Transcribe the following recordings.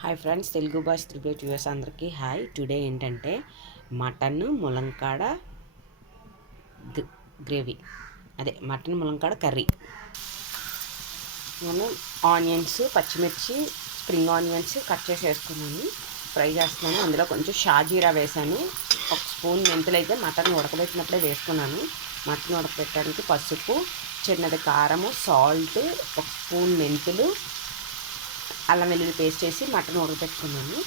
Hi friends, Telugu భాష త్రిబేట్ US అందరికీ hi. Today ఏంటంటే మటన్ ములంకాడ గ్రేవీ, అదే మటన్ ములంకాడ కర్రీ. నేను ఆనియన్స్, పచ్చిమిర్చి, స్ప్రింగ్ ఆనియన్స్ కట్ చేసి వేసుకున్నాను, ఫ్రై చేస్తున్నాను. అందులో కొంచెం షాజీరా వేసాను. ఒక స్పూన్ మెంతులు అయితే మటన్ ఉడకబెట్టినప్పుడే వేసుకున్నాను. మటన్ ఉడకబెట్టడానికి పసుపు, చిన్నది కారము, సాల్ట్, ఒక స్పూన్ మెంతులు, అల్లం వెల్లుల్లి పేస్ట్ వేసి మటన్ ఉడకబెట్టుకున్నాను.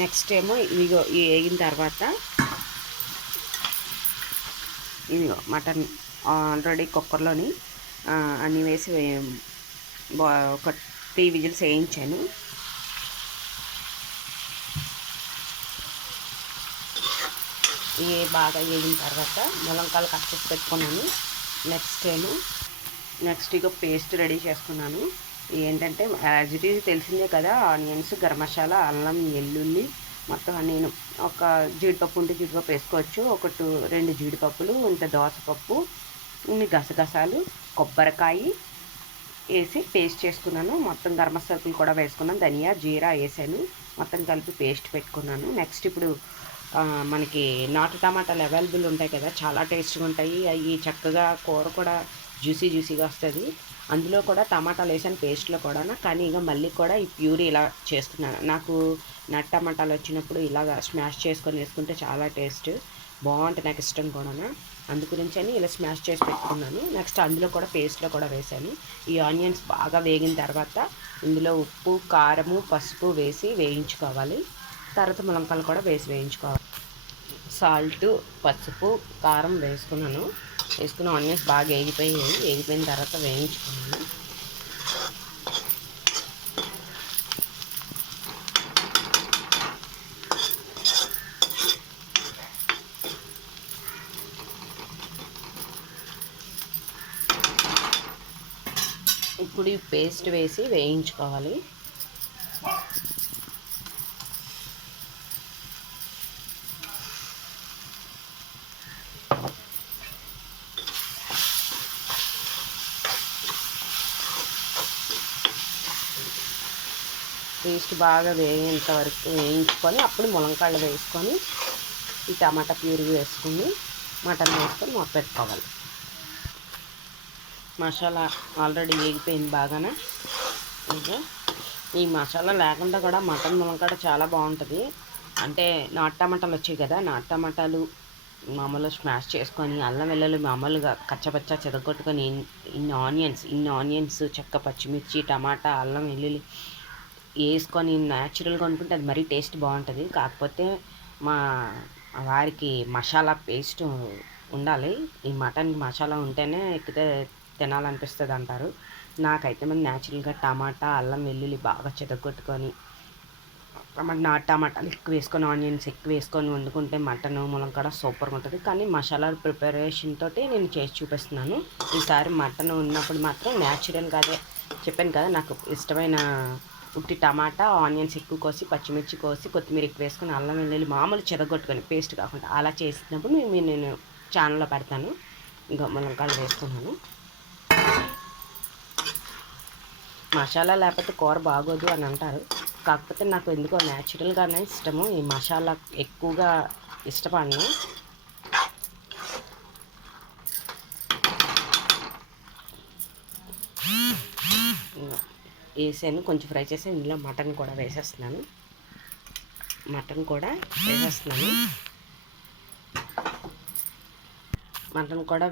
నెక్స్ట్ ఏమో ఇదిగో వేగిన తర్వాత ఇదిగో మటన్ ఆల్రెడీ కుక్కర్లోని అన్నీ వేసి ఒక 3 విజిల్స్ వేయించాను. బాగా వేగిన తర్వాత ములంకాయలు కట్ చేసి పెట్టుకున్నాను. నెక్స్ట్ ఇక పేస్ట్ రెడీ చేసుకున్నాను. ఏంటంటే యాజ్ ఇట్ ఈజ్ తెలిసిందే కదా, ఆనియన్స్, గరం మసాలా, అల్లం, వెల్లుల్లి మొత్తం నేను ఒక జీడిపప్పు ఉంటే జీడిపప్పు వేసుకోవచ్చు, 2 జీడిపప్పులు, ఇంత దోసపప్పు, ఇన్ని గసగసాలు, కొబ్బరికాయ వేసి పేస్ట్ చేసుకున్నాను. మొత్తం గరం మసాలాలు కూడా వేసుకున్నాను, ధనియా, జీరా వేసాను, మొత్తం కలిపి పేస్ట్ పెట్టుకున్నాను. నెక్స్ట్ ఇప్పుడు మనకి నాటు టమాటాలు అవైలబుల్ ఉంటాయి కదా, చాలా టేస్ట్గా ఉంటాయి అవి. చక్కగా కూర కూడా జ్యూసీగా వస్తుంది. అందులో కూడా టమాటాలు వేసాను పేస్ట్లో కూడా. కానీ ఇక మళ్ళీ కూడా ఈ ప్యూరీ ఇలా చేస్తున్నాను. నాకు నట్టు టమాటాలు వచ్చినప్పుడు ఇలాగ స్మాష్ చేసుకొని వేసుకుంటే చాలా టేస్ట్ బాగుంటుంది, నాకు ఇష్టం కూడా. అందుగురించి అని ఇలా స్మాష్ చేసి పెట్టుకున్నాను. నెక్స్ట్ అందులో కూడా పేస్ట్లో కూడా వేసాను. ఈ ఆనియన్స్ బాగా వేగిన తర్వాత ఇందులో ఉప్పు, కారము, పసుపు వేసి వేయించుకోవాలి. తర్వాత ములంకాయలు కూడా వేసి వేయించుకోవాలి. సాల్ట్, పసుపు, కారం వేసుకుని ఆనియన్స్ బాగా వేగిపోయిన తర్వాత వేయించుకున్నాను. ఇప్పుడు ఈ పేస్ట్ వేసి వేయించుకోవాలి. పేస్ట్ బాగా వేగేంత వరకు వేయించుకొని అప్పుడు ములంకాయలు వేసుకొని ఈ టమాటా ప్యూరీ వేసుకొని మటన్ వేసుకొని మూత పెట్టుకోవాలి. మసాలా ఆల్రెడీ వేగిపోయింది బాగానే. ఇంకా ఈ మసాలా లేకుండా కూడా మటన్ ములంకాడ చాలా బాగుంటుంది. అంటే నాటు టమాటాలు వచ్చాయి కదా, నాటు టమాటాలు మామూలుగా స్మాష్ చేసుకొని, అల్లం వెల్లుల్లి మామూలుగా కచ్చపచ్చ చెదగొట్టుకొని, ఇన్ని ఆనియన్స్, చెక్క, పచ్చిమిర్చి, టమాటా, అల్లం వెల్లుల్లి వేసుకొని న్యాచురల్గా అనుకుంటే అది మరీ టేస్ట్ బాగుంటుంది. కాకపోతే మా వారికి మసాలా పేస్ట్ ఉండాలి. ఈ మటన్కి మసాలా ఉంటేనే ఎక్కితే తినాలనిపిస్తుంది అంటారు. నాకైతే మనం న్యాచురల్గా టమాటా, అల్లం వెల్లుల్లి బాగా చెదగొట్టుకొని, నాటు టమాటాలు ఎక్కువ వేసుకొని, ఆనియన్స్ ఎక్కువ వేసుకొని వండుకుంటే మటన్ ములంకాడ సూపర్గా ఉంటుంది. కానీ మసాలా ప్రిపరేషన్ తోటి నేను చేసి చూపిస్తున్నాను. ఈసారి మటన్ ఉన్నప్పుడు మాత్రం న్యాచురల్గా, అదే చెప్పాను కదా, నాకు ఇష్టమైన ఉట్టి టమాటా, ఆనియన్స్ ఎక్కువ కోసి, పచ్చిమిర్చి కోసి, కొత్తిమీర ఎక్కువ వేసుకొని, అల్లం వెల్లుల్లి మామూలు చెదగొట్టుకొని పేస్ట్ కాకుండా అలా చేసినప్పుడు నేను ఛానల్లో పెడతాను. ఇంకా ములంకాయలు వేసుకున్నాను. మసాలా లేకపోతే కూర బాగోదు అని అంటారు. కాకపోతే నాకు ఎందుకో న్యాచురల్గానే ఇష్టము. ఈ మసాలా ఎక్కువగా ఇష్టపడను. వేసాను, కొంచెం ఫ్రై చేసి ఇందులో మటన్ కూడా వేసేస్తున్నాను. మటన్ కూడా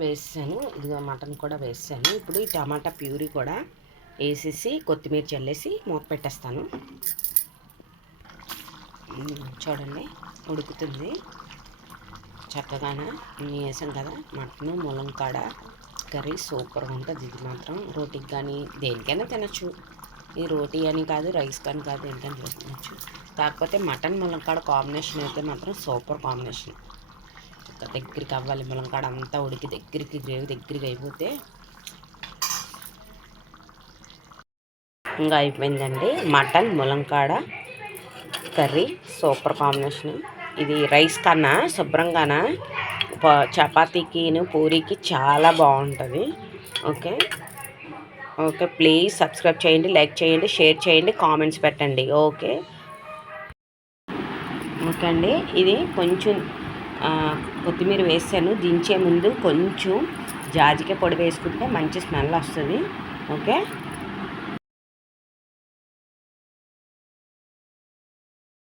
వేసాను. ఇదిగో మటన్ కూడా వేసాను. ఇప్పుడు ఈ టమాటా ప్యూరీ కూడా వేసేసి కొత్తిమీర చల్లేసి మూత పెట్టేస్తాను. చూడండి ఉడుకుతుంది చక్కగానే. వేసాం కదా మటన్ ములంకాడ కర్రీ సూపర్గా ఉంటుంది. ఇది మాత్రం రోటీకి కానీ దేనికైనా తినచ్చు. ఈ రోటీ అని కాదు, రైస్ కానీ కాదు, దేనికైనా తినచ్చు. కాకపోతే మటన్ ములంకాడ కాంబినేషన్ అయితే మాత్రం సూపర్ కాంబినేషన్. దగ్గరికి అవ్వాలి, ములంకాడ అంతా ఉడికి గ్రేవీ దగ్గరికి అయిపోతే ఇంకా అయిపోయిందండి. మటన్ ములంకాడ కర్రీ సూపర్ కాంబినేషన్. ఇది రైస్ కన్నా శుభ్రంగాన చపాతీకి, పూరీకి చాలా బాగుంటుంది. ఓకే. ఓకే, ప్లీజ్ సబ్స్క్రైబ్ చేయండి, లైక్ చేయండి, షేర్ చేయండి, కామెంట్స్ పెట్టండి. ఓకే ఓకే అండి. ఇది కొంచెం కొత్తిమీర వేసాను. దించే ముందు కొంచెం జాజికాయ పొడి వేసుకుంటే మంచి స్మెల్ వస్తుంది. ఓకే.